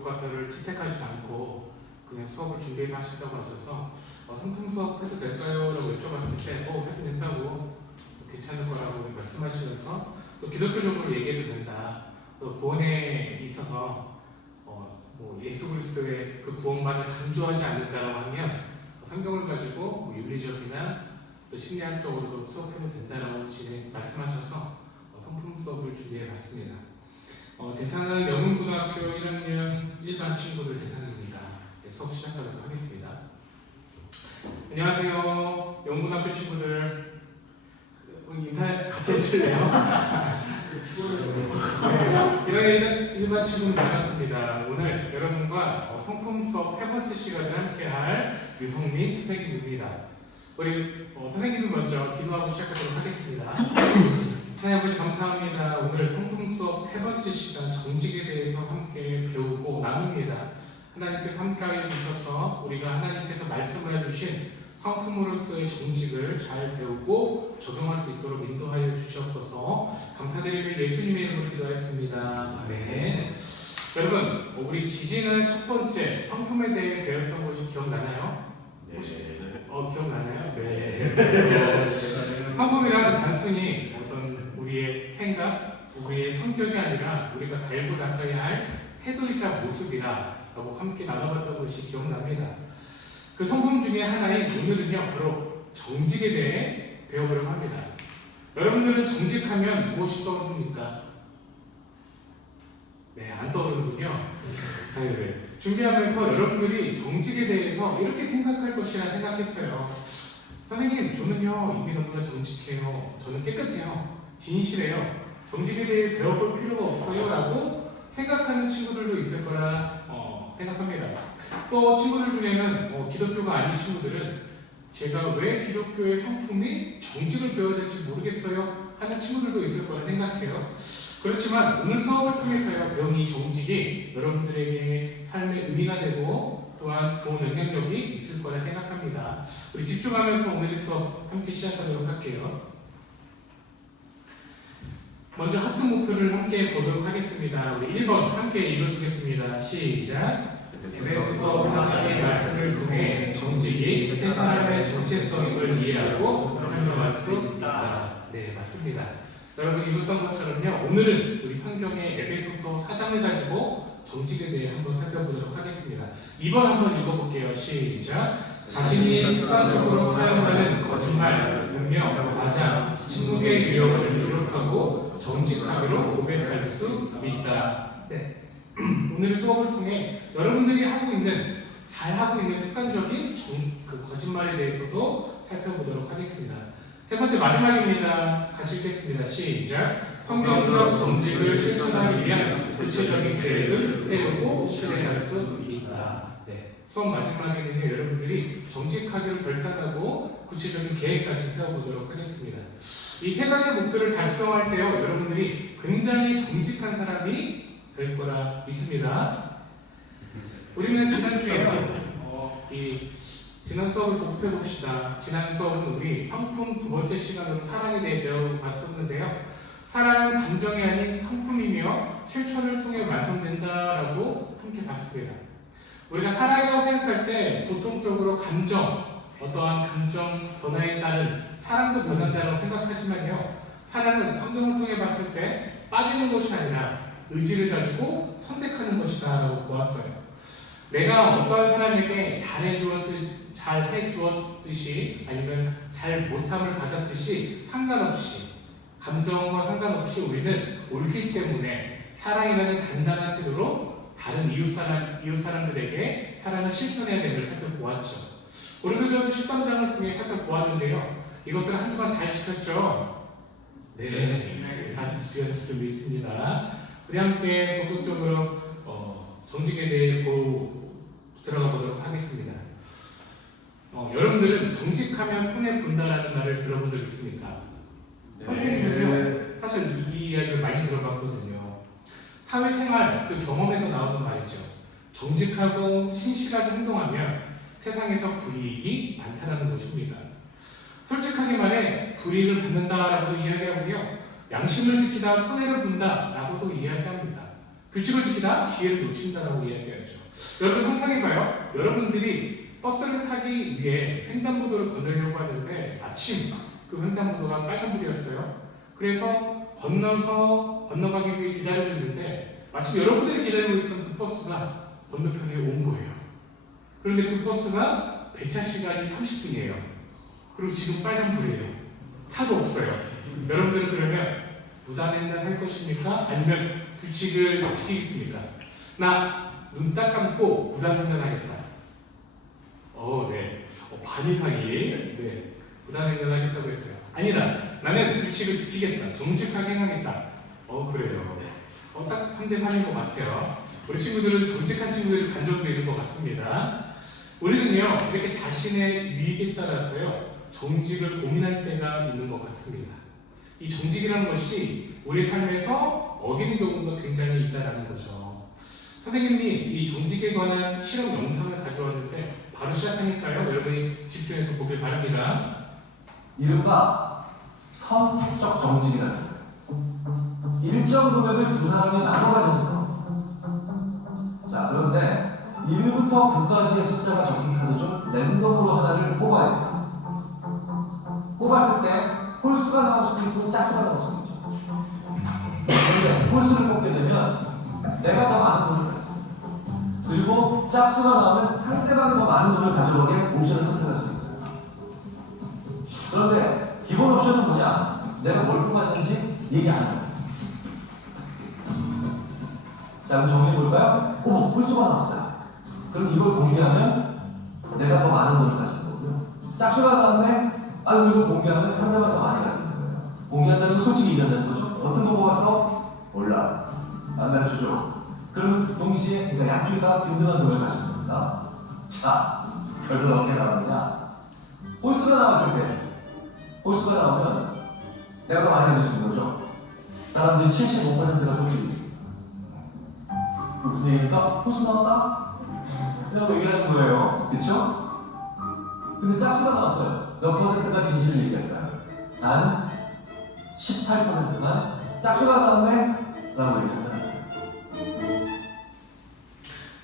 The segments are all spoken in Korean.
교과서를 채택하지 않고 그냥 수업을 준비해서 하신다고 하셔서 성품 수업 해도 될까요? 라고 여쭤봤을 때 해도 된다고 괜찮을 거라고 말씀하시면서 또 기독교적으로 얘기해도 된다. 또 구원에 있어서 예수 그리스도의 그 구원만을 강조하지 않는다라고 하면 성경을 가지고 윤리적이나 또 심리학적으로도 수업해도 된다라고 말씀하셔서 성품 수업을 준비해봤습니다. 대상은 영흥고등학교 1학년 일반 친구들 대상입니다. 수업 시작하도록 하겠습니다. 안녕하세요. 영흥고등학교 친구들. 인사 같이 해주실래요? 네, 1학년 일반 친구들 반갑습니다. 오늘 여러분과 성품 수업 세 번째 시간을 함께할 유성민 선생님입니다. 우리 선생님이 먼저 기도하고 시작하도록 하겠습니다. 하나님 아버지 감사합니다. 오늘 성품 수업 세 번째 시간 정직에 대해서 함께 배우고 나눕니다. 하나님께서 함께하여 주셔서 우리가 하나님께서 말씀을 해주신 성품으로서의 정직을 잘 배우고 적용할 수 있도록 인도하여 주시옵소서. 감사드리며 예수님의 이름으로 기도하였습니다. 네. 여러분, 우리 지지는 첫 번째 성품에 대해 배웠던 것이 기억나나요? 혹시? 기억나나요? 네. 성품이란 단순히 어떤 우리의 생각, 우리의 성격이 아니라 우리가 갈고 닦아야 할 태도이자 모습이라고 함께 나눠봤던 것이 기억납니다. 그 성품 중에 하나인 오늘은요, 바로 정직에 대해 배워보려고 합니다. 여러분들은 정직하면 무엇이 떠오릅니까? 네, 안 떠오르는군요. 네. 준비하면서 여러분들이 정직에 대해서 이렇게 생각할 것이라 생각했어요. 선생님, 저는요, 이미 너무나 정직해요. 저는 깨끗해요. 진실해요. 정직에 대해 배워볼 필요가 없어요. 라고 생각하는 친구들도 있을 거라 생각합니다. 또 친구들 중에는 기독교가 아닌 친구들은 제가 왜 기독교의 성품이 정직을 배워야 될지 모르겠어요 하는 친구들도 있을 거라 생각해요. 그렇지만 오늘 수업을 통해서요, 배운 이 정직이 여러분들에게 삶의 의미가 되고 또한 좋은 영향력이 있을 거라 생각합니다. 우리 집중하면서 오늘의 수업 함께 시작하도록 할게요. 먼저 학습 목표를 함께 보도록 하겠습니다. 우리 1번 함께 읽어주겠습니다. 시작. 에베소서 4장의 말씀을 통해 정직이 세 사람의 정체성을 이해하고 설명할 수 있다. 네, 맞습니다. 여러분 읽었던 것처럼요, 오늘은 우리 성경의 에베소서 4장을 가지고 정직에 대해 한번 살펴보도록 하겠습니다. 2번 한번 읽어볼게요. 시작. 자신이 습관적으로 사용하는 거짓말, 변명, 과장, 침묵의 유형을 기록하고 정직하기로 고백할 수 있다. 네. 오늘의 수업을 통해 여러분들이 잘 하고 있는 습관적인 그 거짓말에 대해서도 살펴보도록 하겠습니다. 세 번째 마지막입니다. 같이 읽겠습니다. 시작. 성경적 정직을 실천하기 위한 구체적인 계획을 세우고 실행할 수 있다. 네. 수업 마지막에는요, 여러분들이 정직하기로 결단하고 구체적인 계획까지 세워보도록 하겠습니다. 이 세 가지 목표를 달성할 때요, 여러분들이 굉장히 정직한 사람이 될 거라 믿습니다. 우리는 지난주에 지난 수업을 복습해 봅시다. 지난 수업은 우리 성품 두 번째 시간으로 사랑에 대해 배워봤었는데요. 사랑은 감정이 아닌 성품이며 실천을 통해 완성된다라고 함께 봤습니다. 우리가 사랑이라고 생각할 때 보통적으로 어떠한 감정 변화에 따른 사랑도 변한다고 생각하지만요, 사랑은 성경을 통해 봤을 때 빠지는 것이 아니라 의지를 가지고 선택하는 것이다 라고 보았어요. 내가 어떠한 사람에게 잘해주었듯이 아니면 잘 못함을 받았듯이 감정과 상관없이 우리는 옳기 때문에 사랑이라는 단단한 태도로 다른 이웃 사람들에게 사랑을 실천해야 되는 걸 살펴보았죠. 고린도전서 13장을 통해 살펴보았는데요. 이것들을 한 주간 잘 지켰죠? 네, 잘 지켰을 줄 믿습니다. 우리 함께 본격적으로 정직에 대해 들어가 보도록 하겠습니다. 여러분들은 정직하면 손해본다라는 말을 들어본 적 있습니까? 네. 선생님은요, 사실 이 이야기를 많이 들어봤거든요. 사회생활 그 경험에서 나오는 말이죠. 정직하고 신실하게 행동하면 세상에서 불이익이 많다는 것입니다. 솔직하게 말해 불이익을 받는다라고도 이야기하고요, 양심을 지키다 손해를 본다라고도 이야기합니다. 규칙을 지키다 기회를 놓친다라고 이야기하죠. 여러분 상상해봐요. 여러분들이 버스를 타기 위해 횡단보도를 건너려고 하는데 마침 그 횡단보도가 빨간불이었어요. 그래서 건너가기 위해 기다리고 있는데 마침 여러분들이 기다리고 있던 그 버스가 건너편에 온 거예요. 그런데 그 버스가 배차 시간이 30분이에요. 그리고 지금 빨간불이에요. 차도 없어요. 여러분들은 그러면 무단횡단할 것입니까? 아니면 규칙을 지키겠습니까? 나 눈 딱 감고 무단횡단하겠다. 네. 반 이상이 네. 무단횡단하겠다고 했어요. 아니다. 나는 규칙을 지키겠다. 정직하게 행하겠다. 그래요. 딱 3대 3인 것 같아요. 우리 친구들은 정직한 친구들이 반 정도 있는 것 같습니다. 우리는요, 이렇게 자신의 유익에 따라서요, 정직을 고민할 때가 있는 것 같습니다. 이 정직이라는 것이 우리 삶에서 어기는 경우가 굉장히 있다는 거죠. 선생님이 이 정직에 관한 실험 영상을 가져왔는데 바로 시작하니까요. 여러분이 집중해서 보길 바랍니다. 이른바 선택적 정직이라는 거예요. 일정 금액을 두 사람이 나눠 가지는 거예요. 자, 그런데 1부터 9까지의 숫자가 적힌 카드 중 랜덤으로 하나를 뽑아야 돼요. 뽑았을 때 홀수가 나올 수도 있고 짝수가 나올 수도 있죠. 그런데 홀수를 뽑게 되면 내가 더 많은 돈을 가져. 그리고 짝수가 나오면 상대방이 더 많은 돈을 가져오게 옵션을 선택할 수 있어요. 그런데 기본 옵션은 뭐냐? 내가 뭘 뽑았는지 얘기 안 해요. 자, 그럼 정리해 볼까요? 홀수가 나왔어요. 그럼 이걸 공개하면 내가 더 많은 돈을 가지는 거고요. 짝수가 나왔네? 이걸 공개하면 상대방이 더 많이 가지는 거예요. 공개한다는 건 솔직히 얘기한다는 거죠. 어떤 거 뽑았어? 몰라. 안 가르쳐줘. 그러면 동시에 그러니까 양쪽이 다 균등한 돈을 가지는 겁니다. 자, 결과가 어떻게 나오느냐? 홀수가 나왔을 때, 홀수가 나오면 내가 더 많이 가질 수 있는 거죠. 사람들이 75%가 솔직히 무슨 얘기입니까? 홀수 나왔다? 라고 얘기하는 거예요. 그렇죠? 근데 짝수가 나왔어요. 몇 퍼센트가 진실을 얘기할까요? 단 18%만 짝수가 나왔네? 라고 얘기한다.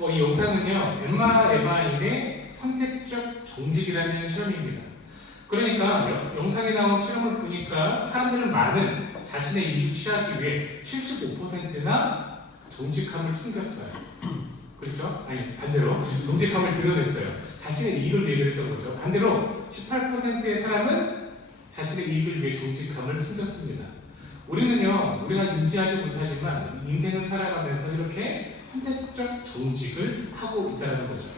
이 영상은요, 엠마의 선택적 정직이라는 실험입니다. 그러니까 영상에 나온 실험을 보니까 사람들은 많은 자신의 이익을 취하기 위해 75%나 정직함을 숨겼어요. 그렇죠? 아니, 반대로 정직함을 드러냈어요. 자신의 이익을 위해 그랬던 거죠. 반대로 18%의 사람은 자신의 이익을 위해 정직함을 숨겼습니다. 우리는요, 우리가 인지하지 못하지만 인생을 살아가면서 이렇게 선택적 정직을 하고 있다는 거죠.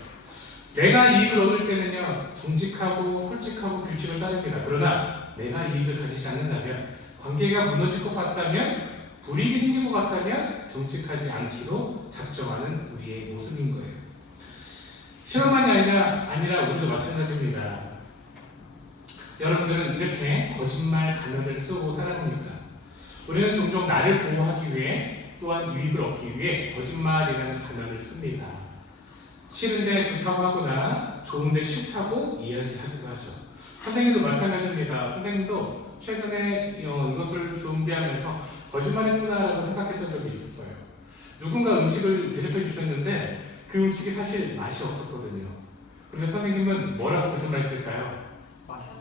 내가 이익을 얻을 때는요, 정직하고 솔직하고 규칙을 따릅니다. 그러나 내가 이익을 가지지 않는다면, 관계가 무너질 것 같다면, 불이익이 생길 것 같다면 정직하지 않기로 작정하는 우리의 모습인 거예요. 실험만이 아니라 우리도 마찬가지입니다. 여러분들은 이렇게 거짓말 가면을 쓰고 살아봅니까? 우리는 종종 나를 보호하기 위해 또한 유익을 얻기 위해 거짓말이라는 가면을 씁니다. 싫은데 좋다고 하거나 좋은데 싫다고 이야기하기도 하죠. 선생님도 마찬가지입니다. 선생님도 최근에 이것을 준비하면서 거짓말했구나라고 생각했던 적이 있었어요. 누군가 음식을 대접해 주셨는데 그 음식이 사실 맛이 없었거든요. 그런데 선생님은 뭐라고 거짓말했을까요?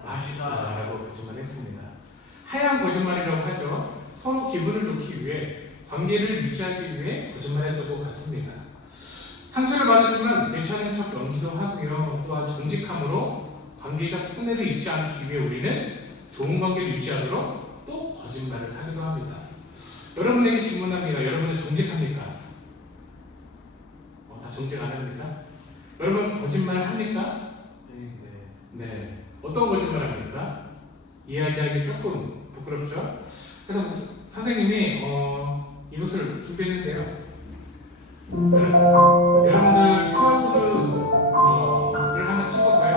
맛있다라고 거짓말했습니다. 하얀 거짓말이라고 하죠. 서로 기분을 좋기 위해 관계를 유지하기 위해 거짓말했던 것 같습니다. 상처를 받았지만 괜찮은 척 연기도 하고요. 또한 정직함으로 관계적 손해를 입지 않기 위해 우리는 좋은 관계를 유지하도록 또 거짓말을 하기도 합니다. 여러분에게 질문합니다. 여러분은 정직합니까? 다 정직 안 합니까? 여러분 거짓말 합니까? 네. 어떤 거짓말 합니까? 이야기하기 조금 부끄럽죠? 그래서 선생님이 이것을 준비했는데요. 여러분들 QR코드를 한번 찍어서요.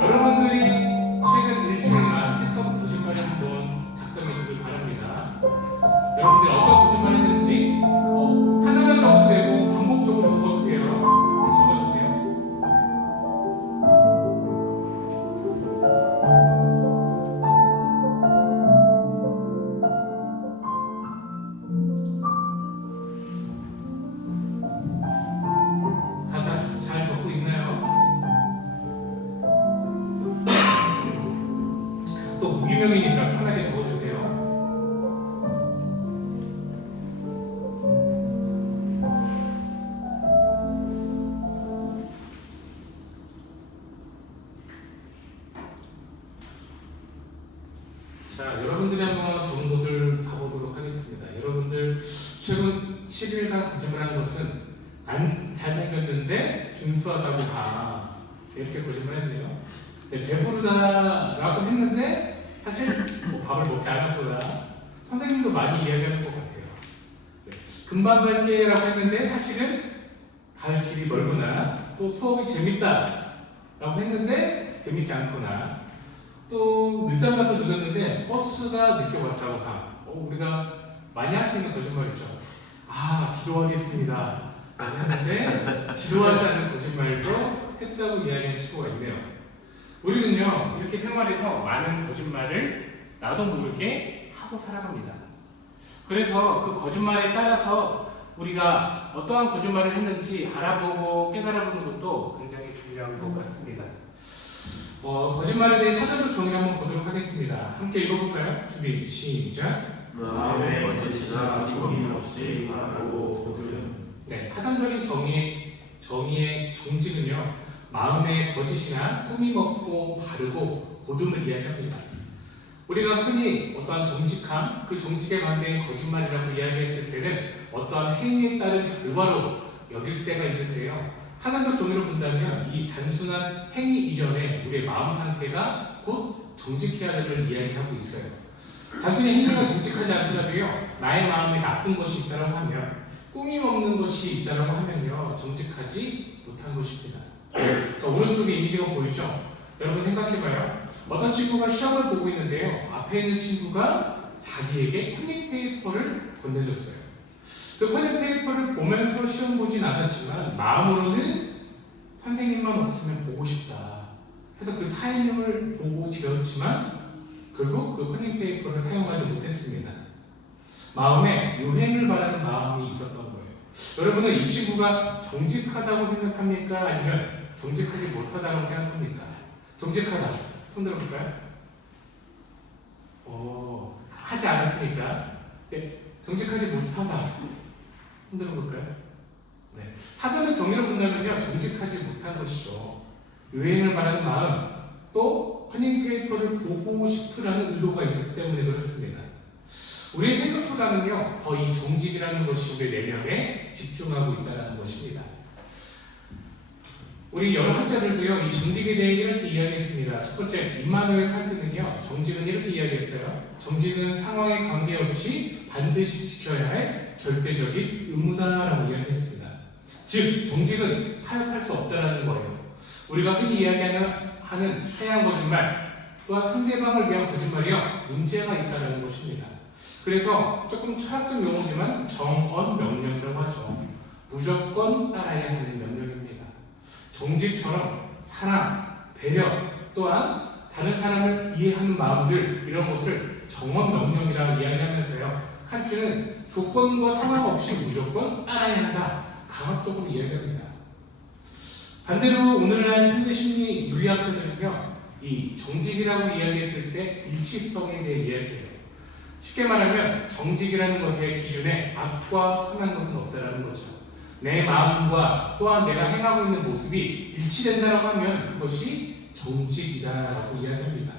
여러분들이 최근 일주일간 했던 거짓말을 한번 작성해 주길 바랍니다. 여러분들이 어떤 거짓말을 했는지 하나만 적어도 되고 반복적으로 적어도 돼요. 네, 적어주세요. 무기명이니까 편하게 적어주세요. 자, 여러분들이 한번 적은 것을 봐보도록 하겠습니다. 여러분들 최근 7일간 거짓말한 것은 안 잘생겼는데 준수하다고 봐. 이렇게 거짓말했네요. 네, 배부르다라고 했는데 사실 뭐 밥을 먹지 않았구나. 선생님도 많이 이야기하는 것 같아요. 네, 금방 갈게라고 했는데 사실은 갈 길이 멀구나. 또 수업이 재밌다라고 했는데 재밌지 않구나. 또 늦잠가서 늦었는데 버스가 늦게 왔다고 하. 우리가 많이 할 수 있는 거짓말이죠. 아, 기도하겠습니다. 했는데 기도하지 않는 거짓말도 했다고 이야기하는 친구가 있네요. 우리는요 이렇게 생활에서 많은 거짓말을 나도 모르게 하고 살아갑니다. 그래서 그 거짓말에 따라서 우리가 어떠한 거짓말을 했는지 알아보고 깨달아보는 것도 굉장히 중요한 것 같습니다. 거짓말에 대해 사전적 정의 한번 보도록 하겠습니다. 함께 읽어볼까요? 준비 시작. 마음에 거짓이나 이범이 없이 말하고 거두는. 네, 사전적인 정의의 정직은요, 마음에 거짓이나 꾸밈 없고 바르고 고둠을 이야기합니다. 우리가 흔히 어떠한 정직함, 그 정직에 반대인 거짓말이라고 이야기했을 때는 어떠한 행위에 따른 결과로 여길 때가 있는데요. 사전적 정의로 본다면 이 단순한 행위 이전에 우리의 마음 상태가 곧 정직해야 됨을 이야기하고 있어요. 단순히 행위가 정직하지 않더라도요, 나의 마음에 나쁜 것이 있다고 하면, 꾸밈 없는 것이 있다고 하면요, 정직하지 못한 것입니다. 자, 오른쪽에 이미지가 보이죠? 여러분 생각해봐요. 어떤 친구가 시험을 보고 있는데요, 앞에 있는 친구가 자기에게 커닝 페이퍼를 건네줬어요. 그 커닝 페이퍼를 보면서 시험 보진 않았지만 마음으로는 선생님만 없으면 보고 싶다 해서 그 타이밍을 보고 지었지만 결국 그 커닝 페이퍼를 사용하지 못했습니다. 마음에 요행을 바라는 마음이 있었던 거예요. 여러분은 이 친구가 정직하다고 생각합니까? 아니면 정직하지 못하다고 생각합니까? 정직하다. 손 들어볼까요? 하지 않았으니까. 네, 정직하지 못하다. 손 들어볼까요? 네. 사전적 정의를 본다면요, 정직하지 못한 것이죠. 요행을 바라는 마음, 또 커닝페이퍼를 보고 싶으라는 의도가 있었기 때문에 그렇습니다. 우리의 생각보다는요, 더 이 정직이라는 것이 우리 내면에 집중하고 있다는 것입니다. 우리 여러 학자들도요, 이 정직에 대해 이렇게 이야기했습니다. 첫 번째, 임마누엘 칸트는요, 정직은 이렇게 이야기했어요. 정직은 상황에 관계없이 반드시 지켜야 할 절대적인 의무다라고 이야기했습니다. 즉, 정직은 타협할 수 없다라는 거예요. 우리가 흔히 이야기하는 하얀 거짓말, 또한 상대방을 위한 거짓말이요, 문제가 있다는 것입니다. 그래서 조금 철학적 용어지만 정언 명령이라고 하죠. 무조건 따라야 하는 명령입니다. 정직처럼 사랑, 배려, 또한 다른 사람을 이해하는 마음들, 이런 것을 정언 명령이라 이야기하면서요, 칸트는 조건과 상관없이 무조건 따라야 한다, 강압적으로 이야기합니다. 반대로 오늘날 현대 심리 윤리학자들은요, 이 정직이라고 이야기했을 때 일치성에 대해 이야기해요. 쉽게 말하면 정직이라는 것의 기준에 악과 선한 것은 없다라는 거죠. 내 마음과 또한 내가 행하고 있는 모습이 일치된다라고 하면 그것이 정직이다라고 이야기합니다.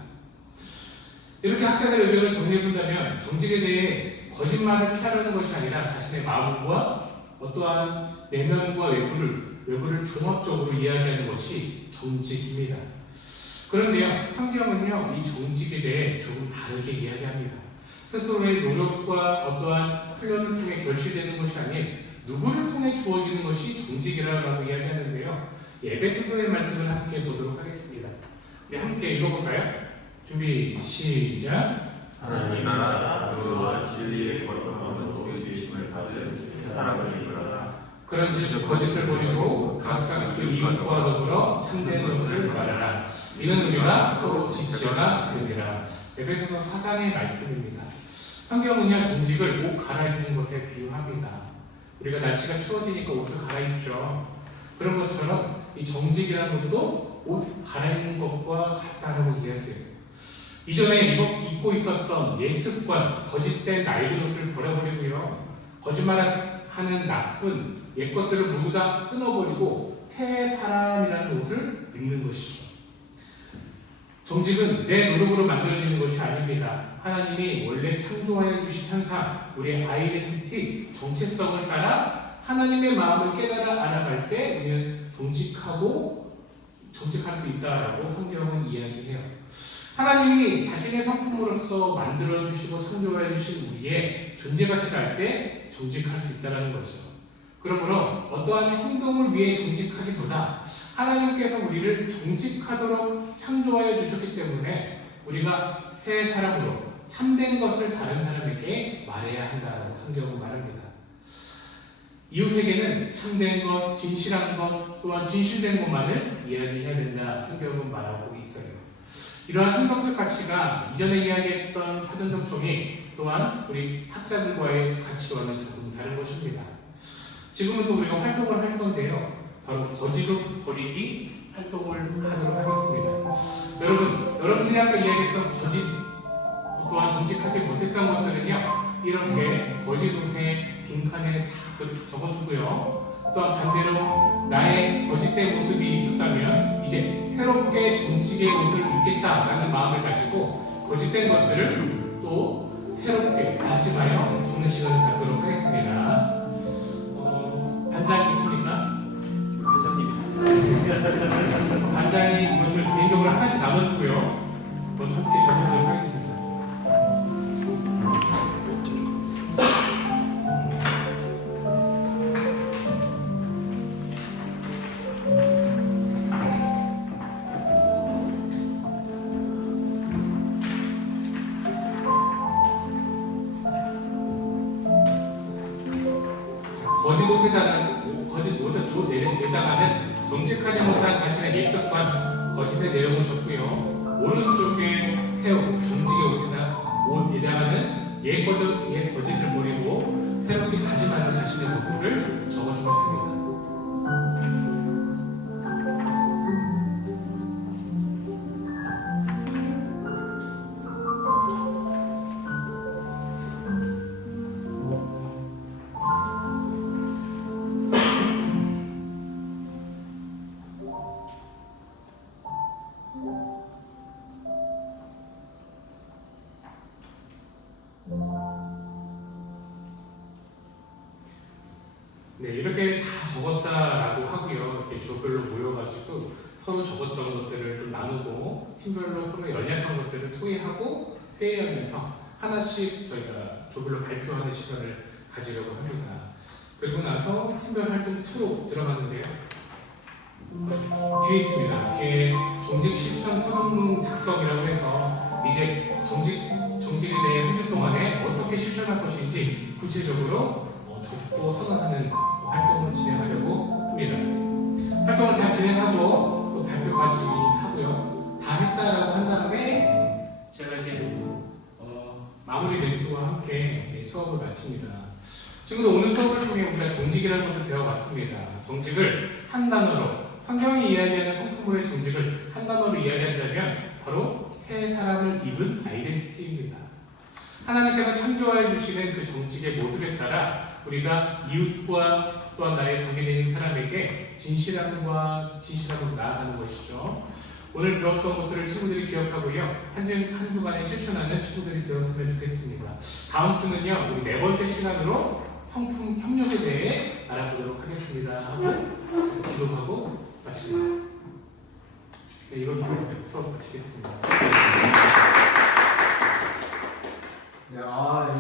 이렇게 학자들의 의견을 정리해본다면 정직에 대해 거짓말을 피하려는 것이 아니라 자신의 마음과 어떠한 내면과 외부를 종합적으로 이야기하는 것이 정직입니다. 그런데요, 성경은요, 이 정직에 대해 조금 다르게 이야기합니다. 스스로의 노력과 어떠한 훈련을 통해 결실되는 것이 아닌 누구를 통해 주어지는 것이 정직이라고 이야기하는데요. 에베소서의 말씀을 함께 보도록 하겠습니다. 우리 함께 읽어볼까요? 준비 시작. 하나님 나라 의와 진리의 거룩함은 복이심을 받은 새 사람을 이끌어라. 그런즉 거짓을 버리고 각각 그 이웃과 더불어 참된 것을 말하라. 이는 우리가 서로 지체가 됩니다. 에베소서 4장의 말씀입니다. 성경은요, 정직을 옷 갈아입는 것에 비유합니다. 우리가 날씨가 추워지니까 옷을 갈아입죠. 그런 것처럼 이 정직이라는 것도 옷 갈아입는 것과 같다라고 이야기해요. 이전에 입고 있었던 옛 습관, 거짓된 낡은 옷을 버려버리고요. 거짓말하는 나쁜 옛 것들을 모두 다 끊어버리고 새 사람이라는 옷을 입는 것이죠. 정직은 내 노력으로 만들어지는 것이 아닙니다. 하나님이 원래 창조하여 주신 현상, 우리의 아이덴티티, 정체성을 따라 하나님의 마음을 깨달아 알아갈 때 우리는 정직할 수 있다라고 성경은 이야기해요. 하나님이 자신의 성품으로서 만들어주시고 창조해 주신 우리의 존재 가치를 알 때 정직할 수 있다는 거죠. 그러므로 어떠한 행동을 위해 정직하기보다 하나님께서 우리를 정직하도록 창조하여 주셨기 때문에 우리가 새 사람으로 참된 것을 다른 사람에게 말해야 한다고 성경은 말합니다. 이웃에게는 참된 것, 진실한 것, 또한 진실된 것만을 이야기해야 된다 성경은 말하고 있어요. 이러한 성경적 가치가 이전에 이야기했던 사전적 정의 또한 우리 학자들과의 가치와는 조금 다른 것입니다. 지금은 또 우리가 활동을 할 건데요. 바로 거짓옷 버리기 활동을 하도록 하겠습니다. 여러분들이 아까 이야기했던 거짓 또한 정직하지 못했던 것들은요. 이렇게 거짓옷에 빈칸에 다 적어주고요. 또한 반대로 나의 거짓된 모습이 있었다면 이제 새롭게 정직의 옷을 입겠다라는 마음을 가지고 거짓된 것들을 또 새롭게 다짐하여 적는 시간을 갖도록 하겠습니다. 반장 있습니까? 반장이 이것을 개인적으로 하나씩 나눠주고요. 먼저 함께 적용하도록 하겠습니다. 거짓 옷에다가는 정직하지 못한 자신의 옛 습관, 거짓의 내용을 적고요. 오른쪽에 정직의 옷에다가는 옛 거짓을 버리고 새롭게 다짐하는 자신의 모습을 적어주면 됩니다. 네, 이렇게 다 적었다라고 하고요. 이렇게 조별로 모여가지고 서로 적었던 것들을 좀 나누고 팀별로 서로 연약한 것들을 토의하고 회의하면서 하나씩 저희가 조별로 발표하는 시간을 가지려고 합니다. 그리고 나서 팀별 활동 2로 들어가는데요. 뒤에 있습니다. 뒤에 정직 실천 선언문 작성이라고 해서 이제 정직에 대해 한 주 동안에 어떻게 실천할 것인지 구체적으로 적고 선언하는 활동을 진행하려고 합니다. 활동을 다 진행하고 또 발표까지 하고요. 다 했다라고 한 다음에 제가 이제 마무리 멘트와 함께 수업을 마칩니다. 지금도 오늘 수업을 통해 우리가 정직이라는 것을 배워봤습니다. 정직을 한 단어로 성경이 이야기하는 성품의 정직을 한 단어로 이야기하자면 바로 새 사람을 입은 아이덴티티입니다. 하나님께서 창조하여 주시는 그 정직의 모습에 따라 우리가 이웃과 또한 나의 관계된 사람에게 진실함으로 나아가는 것이죠. 오늘 배웠던 것들을 친구들이 기억하고요. 한 주간에 실천하는 친구들이 되었으면 좋겠습니다. 다음 주는요. 우리 4번째 시간으로 성품 협력에 대해 알아보도록 하겠습니다. 하고 기도하고 마칩니다. 네, 이것으로 수업 마치겠습니다.